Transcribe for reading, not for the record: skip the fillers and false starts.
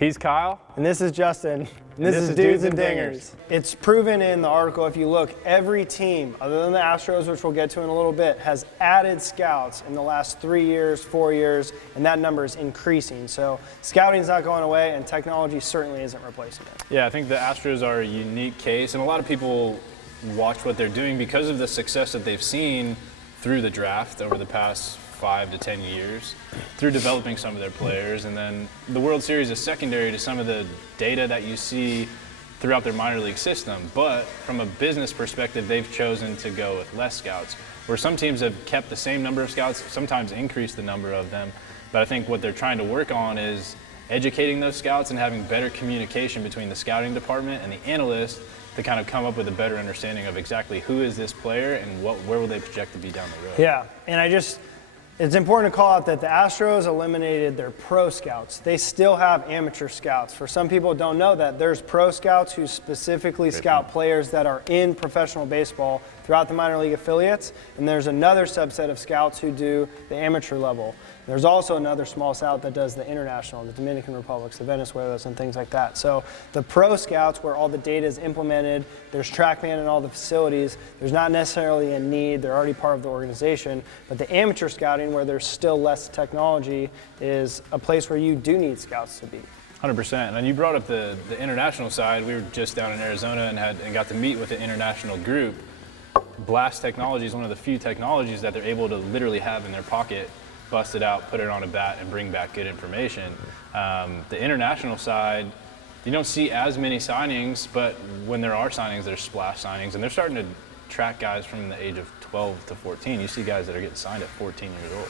He's Kyle. And this is Justin. And this is Dudes and Dingers. It's proven in the article, if you look, every team, other than the Astros, which we'll get to in a little bit, has added scouts in the last 3 years, 4 years, and that number is increasing. So scouting's not going away, and technology certainly isn't replacing it. Yeah, I think the Astros are a unique case, and a lot of people watch what they're doing because of the success that they've seen through the draft over the past 5 to 10 years, through developing some of their players. And then the World Series is secondary to some of the data that you see throughout their minor league system. But from a business perspective, they've chosen to go with less scouts, where some teams have kept the same number of scouts, sometimes increased the number of them. But I think what they're trying to work on is educating those scouts and having better communication between the scouting department and the analyst to kind of come up with a better understanding of exactly who is this player and where will they project to be down the road. Yeah, and it's important to call out that the Astros eliminated their pro scouts. They still have amateur scouts. For some people who don't know that, there's pro scouts who specifically scout players that are in professional baseball throughout the minor league affiliates, and there's another subset of scouts who do the amateur level. There's also another small scout that does the international, the Dominican Republics, the Venezuelas, and things like that. So the pro scouts, where all the data is implemented, there's TrackMan in all the facilities, there's not necessarily a need, they're already part of the organization. But the amateur scouting, where there's still less technology, is a place where you do need scouts to be. 100%. And you brought up the international side. We were just down in Arizona and got to meet with the international group. Blast technology is one of the few technologies that they're able to literally have in their pocket, bust it out, put it on a bat, and bring back good information. The international side, you don't see as many signings, but when there are signings, there's splash signings, and they're starting to track guys from the age of 12 to 14. You see guys that are getting signed at 14 years old.